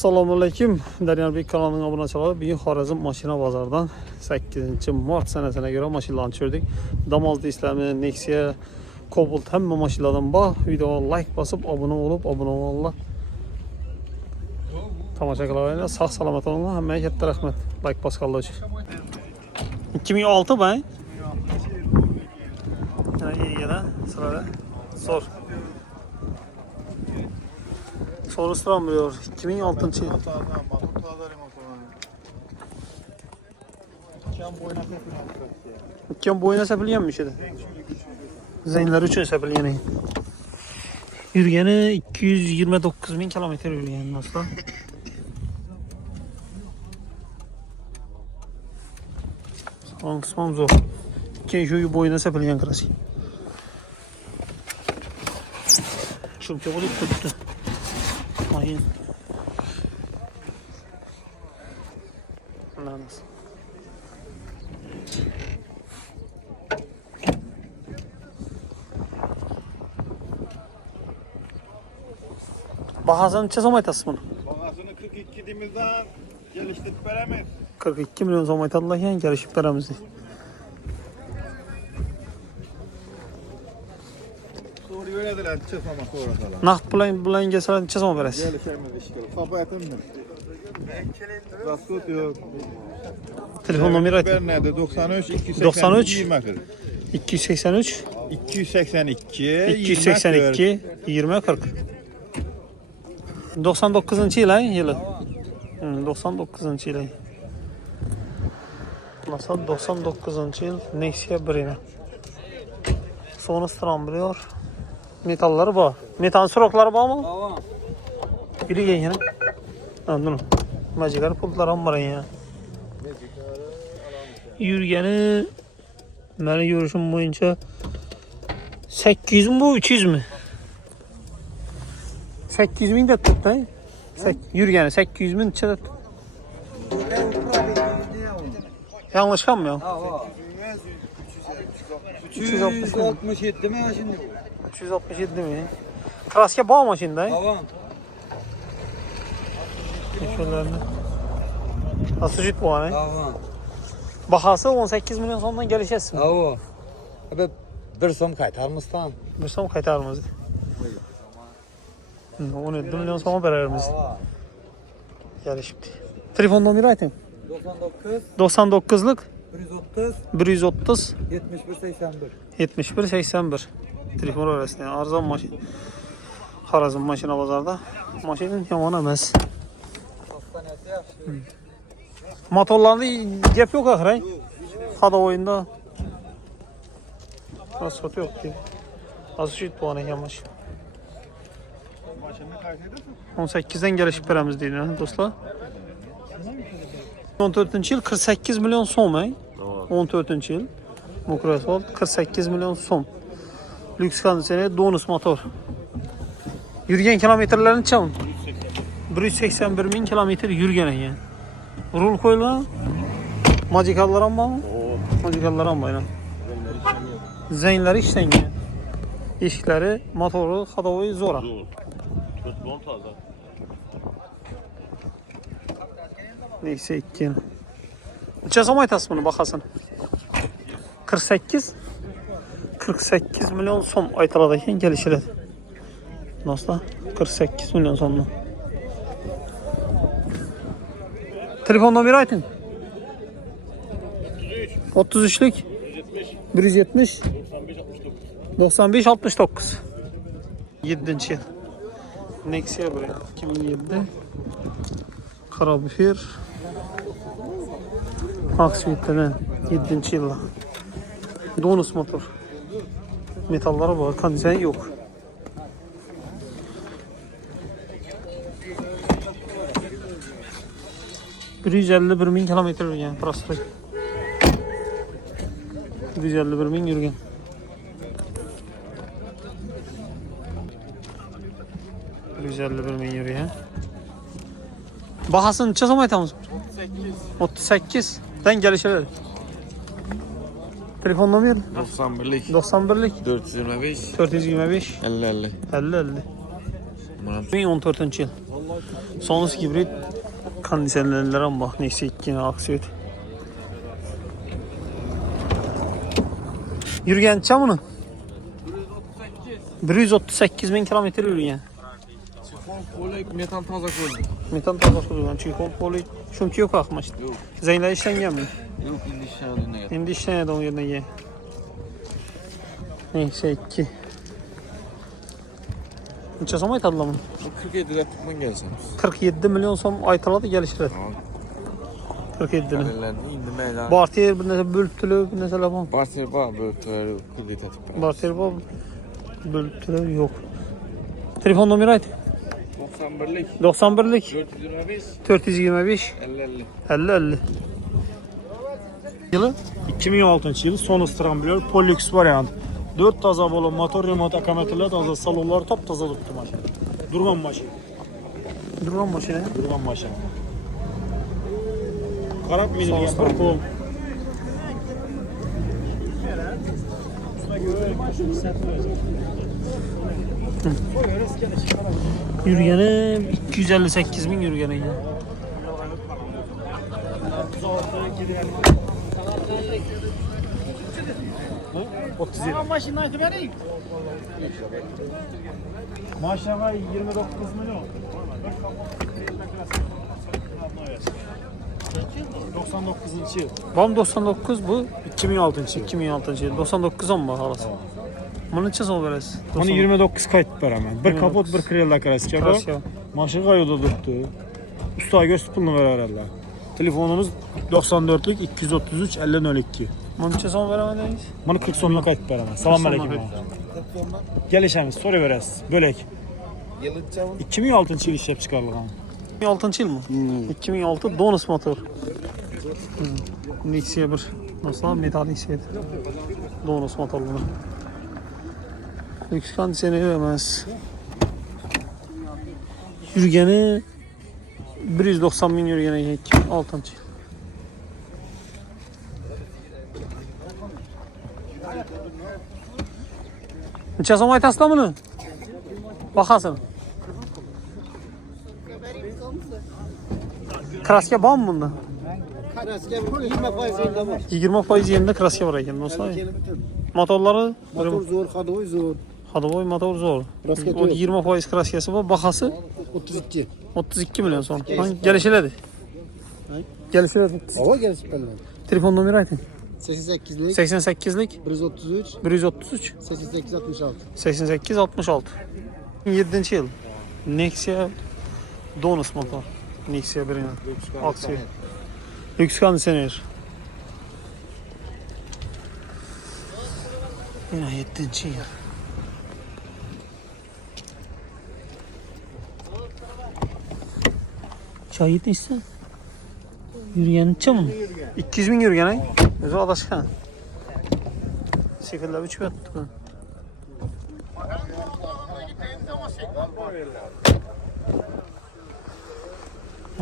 Assalomu alaykum. Daryabek kanalının obunachilar. Bugün Xorazm mashina bozoridan 8-mart sanasına göre mashinalarni tushirdik. Damozda ishlami, Nexia, Cobalt hamma mashinalardan bor. Videoga like bosib, obuna bo'linglar. Tomosha qilaveringlar. Sog' salomat bo'linglar. Hammaga katta rahmat. Like bosganlar uchun. 2006 ben. Yana sırada. Sor. Soruşturamıyor. 2006 yıl. Kim boyuna sepilyenmiş idi. Zeynler üçün sepilyen. Yürgeni 229.000 kilometre yürüyen dostlar. Son kısmım zor. Şu boyuna sepilyen krasi. Şurada bulup tuttu. Ayın. Lanas. Bahasını neçə som aytasız bunu? Bahasını 42 dimizden geliştirip veremeyiz. 42 milyon som aytadılar yani gelişip veremiz. Soru verediler, çıkmama sonra kalan. Naqd bilan gelseler neçə som verəsiz? Gelişemiz işgal. Kabahatim mi? Raskut yok. Telefon nomeri aytın. Ben nerede? 93 93 20 40. 283 282 282 20 40. 99-cı yılı. 99-cı yılı. Nasıl 99-cı yıl Nexia 1 ile. Sonu stramblıyor. Metalları var. Metal sürokları var mı? Tamam. Biri gel yine. Anladın. Magicar pultları var ya. Yürgeni benim görüşüm boyunca 800 mi bu 300 mü? 800 bin de tuttu. Yürgeni 800 bin içe de tuttu. Yanlış kalmıyor. 367 mi şimdi bu? 367 mi? Traske bağ mı şimdi? Tamam. Şöyle. Nasıl süt bu hani? Tamam. Bahası 18 milyon sondan gelişesin. Tamam. Abi bir som kaytarmışsan. Bir son kaytarımızı. 17 milyon sonra beraberiz. Tamam. Gelişipti. Telefon numarayı aytın. 99 99'luk 130 130 71 81. 71 81. Telefon arasında yani arzan maşin. Xorazm maşina bazarda. Maşinin yaman emas. Hastanesi yaxşı. Motorlarda gap yok axıray. Hada oyunda. Rasot yok gibi. Az süt bu ana yamaş. Maşını kaç edersin? 18'den gelişip veremiz değil yani dostlar. 14. yıl 48 milyon som. 14. yıl. Microsoft 48 milyon som. Lüks kondisiyoneli Donus motor. Yürüyen kilometrelerini çalın. 181 bin kilometre yürüyen yani. Rul koyla. Magikallar ama mı? Magikallar ama yani. Zeynleri işten yani. İşikleri, motoru, hadavoyu zora. Neyse 2 yıl. Neçə som aytasız bunu baxasın? 48 milyon som aytaladayken gelişirdi. Nasıl? 48 milyon somlu. Telefon numarayı aytın. 33'lük 170 95 69. 7. yıl. Nexia buraya 2007. Karabüfer. Aksiyetlerden 7. yılla. Donus motor. Metalları var, kondisyon yok. $151.000 kilometre yürüyen prosto. 151.000 yürüyen. $151.000 yürüyen. Bahasını neçə som aytamız? 38. Den gelişeler. Telefon numara 91'lik 91'lik 425 425 50 50. 50 50. 2014 yıl. Sonus hibrit kondisyonerler ama bak neyse 2 aksiyet. Yürüyen çamını? 138 bin kilometre yürüyen. Polik metan toza koyduk. Metan tarzı koyulan çiğkol polik. Şunki yok akmıştı. Yok. Zeynler işlengen mi? Yok indi işaretine geldi. Şimdi işlenedi onun yerine ye. Neyse 2. Neçə som aytadılar bunu? 47 tıkman gelseniz. 47 milyon som aytaladı gelişler. 47'ni. Kalelerini indi meydan. Barter bir nəsə bölütülü, bir nəsə lafon. Barter var böyle tüveri kredit atıp. Barter var, bölütülü yok. Telefon numarayı ayt. 91'lik. 91'lik 425 425 50 50 50. Yılı 2006 yıl son ıstrambilör Polux variant. 4 taza bolu motor remote akametrler taza salonları top taza tuttu maşın. Durgan maşın. durgan maşine. Durgan maşın. Karab minilgen bir kol. Yürüyeni 258 bin yürüyeni ya. Maşallah 29 milyon. 99. yıl. Bam 99 bu 2006 yıl. 2006 yıl. 99 on mu halası? Bunu neçə son verəsiz? Onu 29 kayıt beraber. Bir kapot bir krella kraska bu. Kraska. Maşın kayıda tuttu. Usta göz pulunu verirler. Telefonumuz 94'lük 233 5002. Bunu neçə son verəmədiniz? Bunu 40 sonuna kayıt beraber. Salam aleyküm. Gelişemiz soru verəsiz. Bölek. Yılı çavun. 2006 yıl işlep çıkarılgan. 2006 yıl mı? 2006 Donus motor. Nexia 1. Nasıl metal Nexia? Donus motorlu. Lüks kondisiyoneri vermez. Yürgeni 190 bin yürgeni 2006 yıl. Neçə som aytasın bunu? Baxasın. Kraska var mı bunda? Kraska 20% var. 20% yerinde kraska var ekan dostlar. Motorları Motor zor, hadoy zor. Hadovoy motor zor. Kraska O yok. 20% kraskası var. Bakası 32. 32 milyon son. Gelişilədi. Gelişilədi. Hava gelsin benden. Telefon numarayı aytın. 88'lik, 88'lik 133, 133 88 66. 88 66. 7. yıl. Nexia Donus motor. Nexia 1'in aksiya. Lüks kondisyoner. Yine 7. yıl. Çay yedin işte. Yürüyen çam. 200 bin yürüyen ay. Özü adaşkan. Seferler 3 bet tuttu.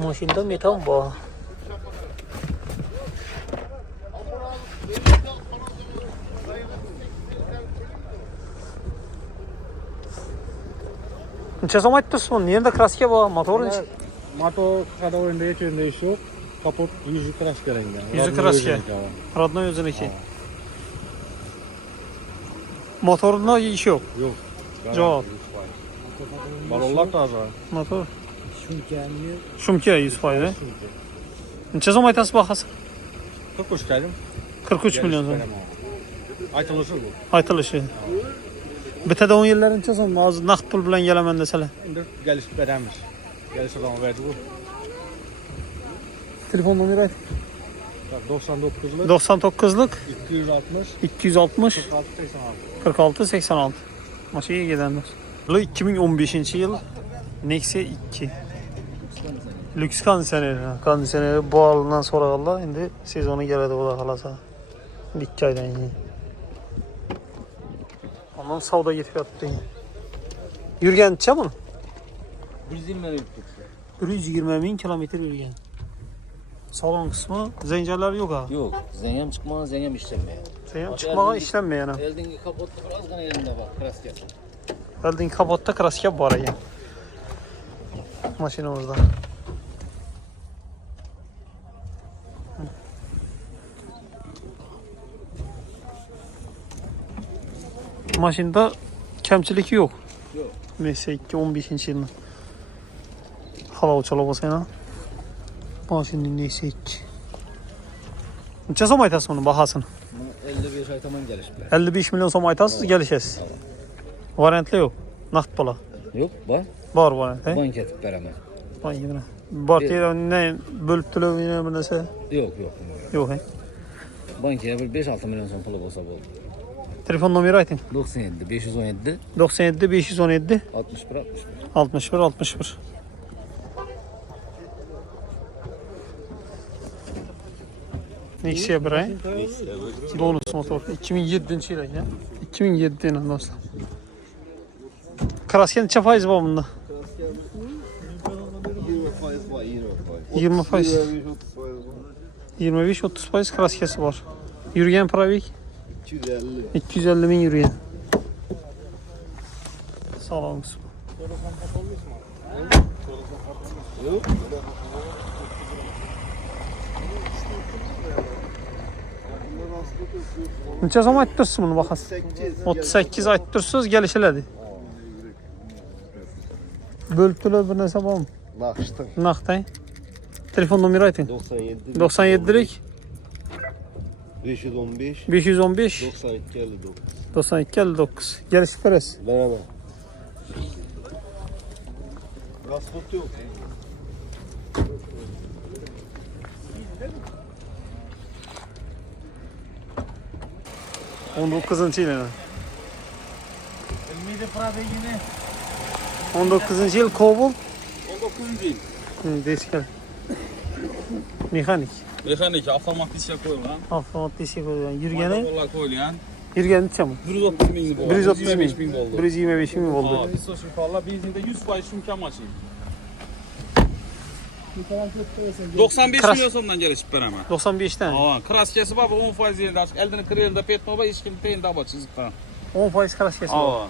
Maşında metal var. Neçə som aytdınız? Nerede kraska var? Motorun içi. Motor kada oyunda yetiyinde iş yok. Kaput yüzü kraska rengi. Yüzü kraska. Radno özüneki. Motorunda iş yok. Yok. Cevap. Balonlar taze. Motor. Şumke 100%. Neçə som aytasız baxası? 43 dedim. 43 milyon som. Aytılışı bu. Aytılışı. Bitədə 10 illərin neçə som? Az nağd pul bilan gələmən desələr. Şimdi geliş verəmiş. Geliş adamı verdi bu. Telefon numarayı 99'luk 99'luk 260 260 46 86. 46 86. Maşaya gedən dost. 2015 yıl Nexia 2. Lüks kondisyoner. Kondisyoneri bu alından sonra Allah indi sezonu gəledi o da xalasa. 2 aydan iyi. Ondan savda getib yatdı. Yürgen neçə bunu? 120 yuttuk. 120 bin kilometre yürgen. Salon kısmı zencirler yok ha. Yok, zenyem çıkmadan zenyem işlenmiyor. Zenyem çıkmağa işlenmeyen ha. Eldeki kapotta biraz gene elinde var, kraskası. Eldin kapotta kraska var ya. Maşinamızda. Maşında kamçiliki yok. Yok. MS2 15 yılında. Halav çalabasıyla. Maşinin neyse hiç. Neçə som aytasın bunun bahasını? 55 ay tamam gelişme. 55 milyon som aytasınız gelişəsiz. Variantlı yok. Naqd pula. Yok var. Var variant. he? Bank etip veremez. Vay yine. Var deyir ne bölüp tülöv yine bir nəsə Yok. yok he. Bankaya bir 5-6 milyon son pulu olsa bu. Telefon numara aytın. 97 517 97 517 61 61 61. Nexia bir ay. Donus motor 2007-ci il ya. 2007 ilə dostlar. Krasken neçə faiz var bunda? 20 faiz. 25-30 kraskesi var. Yürüyen pravik 250 bin yürüyen. Sağ olun. Neçə zaman aytdırsınız bunu baxasınız? 38 aytdırsınız gəlişilədi. Bölütülə bir nəsə var mı? Nakıştın. Naqd. Telefon numara aytın. 97 97'lik 515 515 92 59. 92 59. Geliş Peres. Merhaba. Gaspot yok. On 19. yıl. 19. yıl Kobul. 19 yıl. Deskel. Mekanik. Mexanik, avtomatik işe koyulan. Avtomat destek oluyor. Yürgeni. Kolla koyulan. Yürgeni neçə mi? 130 bin bu. 130 bin. oldu. 125 bin oldu. Aa, biz şifalla benzinde 100% şumkan maçı. 95 Kras- milyon sondan gelişip ben hemen. 95'ten. Aa, kraskesi baba 10% yerinde açık. Eldini kırıyelde pet baba işkin peyin daba çizikten. 10% kraskesi var. Aa,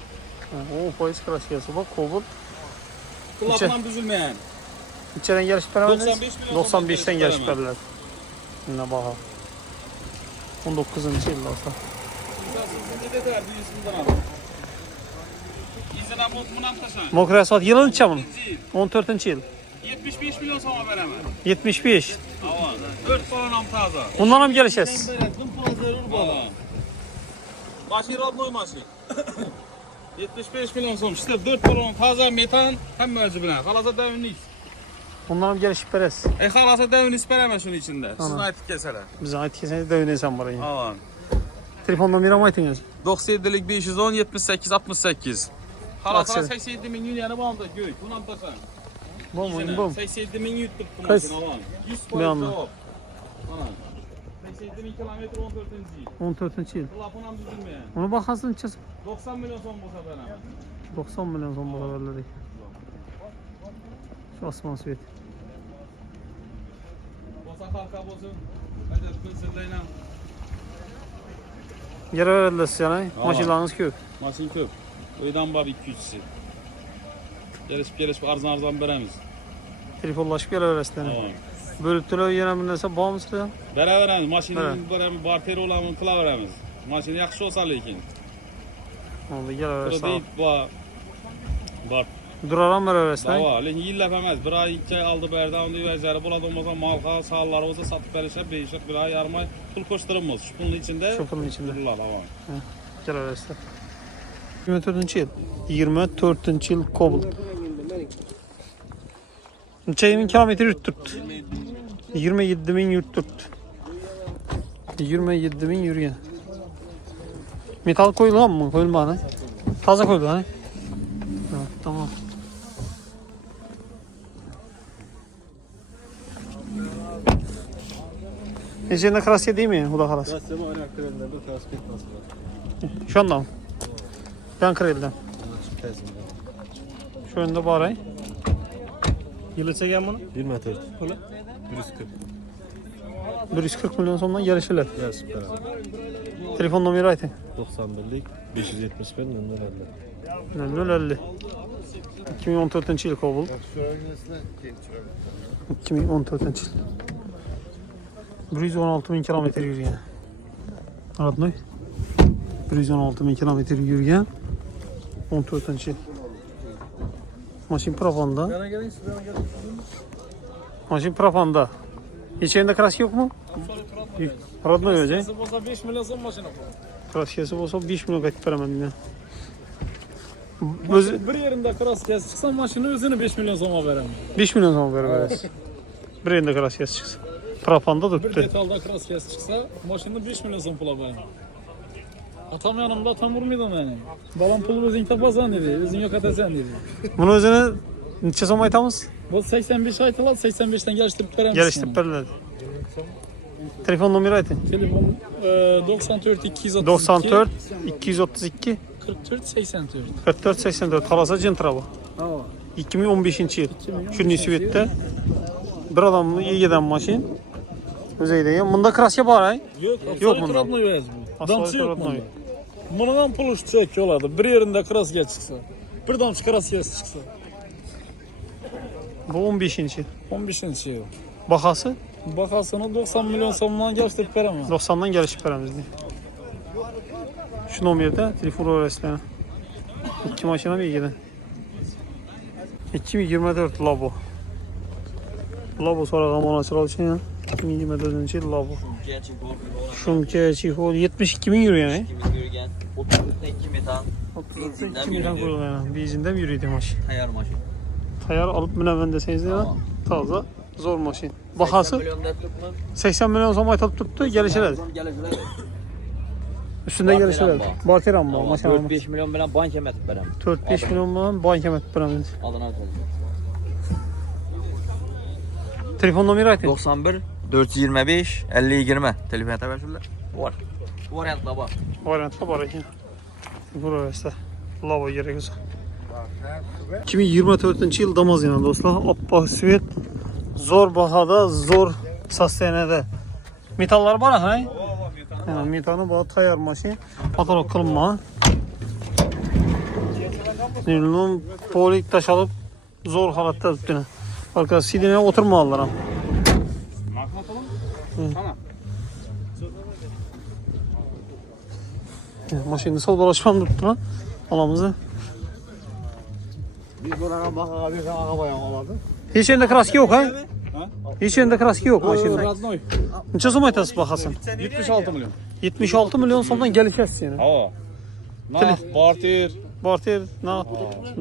10% kraskesi var. Kobul. kulakından düzülmeyen. İçeriden geliş veremediniz. 95 milyon 95'ten geliş geliş verdiler. Ne baha. 19. yılda olsa. Ne dediler bir yüzünden alın. İzine bundan taşan. Mokra Asfalt yılın neçə bunun? 14. yıl. 75 milyon sonra veremem. 75. Aa, 4 falan taze. Bundan mı gelişəsiz? Aa. Maşin radnoy maşin. 75 milyon son. İşte 4 balon taze metan hem mevcibine. Halasa deviniz. Bundan mı gelişip verəsiz? Halasa deviniz veremez şunun içinde. Sizin ait keseler. Bize ait keseniz de öneysem burayı. Aa. Telefon numaramı aytınız. 97'lik 510 78 68. Halasa Aksine. 87 milyon yani bağımda göy. Bundan taşan. Bom oyun bom. 87 bin yuttuk bu Kaç? maşın alan. 100 Bir anda. cevap. Alan. 87 bin kilometre 14. yıl. 14. yıl. Kulağından düzülmeyen. Onu bakasın neçə? 90 milyon son bu sefer hemen. 90 milyon son bu haberleri. Şu asman süet. Bosa kalka bosun. Hadi kılsırlayla. Yere verildi yani. Tamam. Maşinlarınız köp. Maşin köp. Oydan var 200'sü. Gelişip arzan veremiz. Telefonlaşıp yere verildi. Tamam. Bölüptüler yine bir nəsə bağımsızdır. Veremiz. Maşinin Evet. veremiz. Barteri olanın kıla veremiz. Maşin yaxşı olsa lekin. Oldu yere Kıra verildi. deyip bu. Bart. Duraram verildi. Dava. Lekin yillep emez. Bir ay 2 ay aldı berden onu vəzəri buladı olmasa malqa sağları olsa satıp verişe değişik bir ay yarım ay pul koşturulmaz. Şu pulun içinde. Şopunun içinde. Dururlar ama. Yere verildi. 24. yıl. 24. yıl Kobul. Neçə min kilometre yürütdürt? 27 bin yürütdürt. 27 bin yürüyen. Metal koyulgan mı? Koyulmadı. Taze koyulgan. Ha? Evet, tamam. Ece'nde krasiye değil mi? Bu da halas. Gazeteme aynı aktarlarında transport nasıl var? Şu anda mı? Ben kralden. Tezim. Şu anda bağırayım. Yılı çeken bunu? 24. 140. 140 milyon sonundan gelişirler. Ya süper abi. Telefon numarayı aytın. 91'lik 571 önler elde. 0050. 2014 yıl Cobalt. 2014 yıl. 116 bin kilometre yürüyen. Radnoy. 116 bin kilometre yürüyen. 14 yıl. Maşin propanda. Maşin propanda. Hiç yerinde kraski yok mu? Radnoy öyle. Olsa 5 milyon son maşına. Kraskiyası olsa 5 milyon kaçıp veremem ya. Bir yerinde kraskiyası çıksa maşını özünü 5 milyon sona veremem. 5 milyon zaman veririz. Bir yerinde kraskiyası çıksın. Propanda Bir tuttu. detalda kraskiyası çıksa maşını 5 milyon son pula veremem. Atam yanımda tam vurmuyordu beni. Babam pulu özün tapasan dedi, özün yok atasan dedi. Bunu özüne neçe zaman aytamız? Bu 85 aytılar, 85'ten geliştirip veremez. Geliştirip verirler. Telefon numarayı aytın. Telefon 94 232 94 232 44 84. 44 84 Halasa Centrava. 2015 yıl. Şu Nisvet'te bir adamın iyi giden maşin. Özeyden. Bunda krasya var ay. Yok, Yok absolut bunda. Radnoy bu. Absolut Damçı yok Radnoy. bunda. Bundan pul uçacak yoladı. Bir yerinde kraskiya çıksa. Bir damçı kraskiyası çıksa. Bu 15 yıl. 15. yıl. Bahası Bakasını 90 milyon somdan geliştirip veremem. 90'dan gelişip veремizdi. Şu numarada telefon öğretmeni. İki maşına bir giden. 2024 Labo. Labo sonra zaman açılı için ya. 2024 yıl Labo. Şumke Çihol 72 bin euro yani. 32 metan 32 milyon koyuyor yani. Bir izinden mi yürüydü maşın? tayar maşın. Tayar alıp binemen deseniz ya. Taze zor maşın. Bahası 80 milyon zaman aytalıp tuttu gelişirler. Üstünde gelişirler. Barter amma maşın. 4-5 milyon bilen bank emetip verem. 4-5 milyon mu bank emet binemen. Adına olsun. Telefon numarayı aytın. 91 425 50 20 telefon tabirler. Var. Variantla var. Variantla var ekan. Burası Labo gerek olsa. 2024 yıl damaz yana dostlar. Oppa svet zor bahada zor sastenede. Metallar var ha? Yani metanı bu tayar maşin. Patalok kılınma. Nilon polik taş alıp zor halatta tuttuğunu. Arkadaş sidine oturmalılar ha. Tamam. Maşini sol dolaşmam tuttular. Alamızı. Biz buraya bakağa bir arabaya aladı. Hiç yerinde kraski yok ha? Hiç yerinde kraski yok maşinin. Radnoy. Neçə sum aytasız baxasın? 76 milyon. 76 milyon somdan gəlişəsiz yəni. Ha. Na, partir. Barter na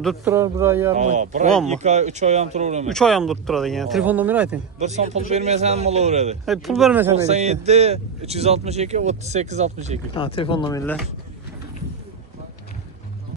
durdurar bir ay yarım. Ha, bırak 2 ay 3 ayam turur hemen. 3 ayam durduradu yəni. Telefon nömrə aytın. Bir son pul vermesen mal olur hadi. Pul verməsən də. 97 362 38 62. Ha, telefon nömrələr.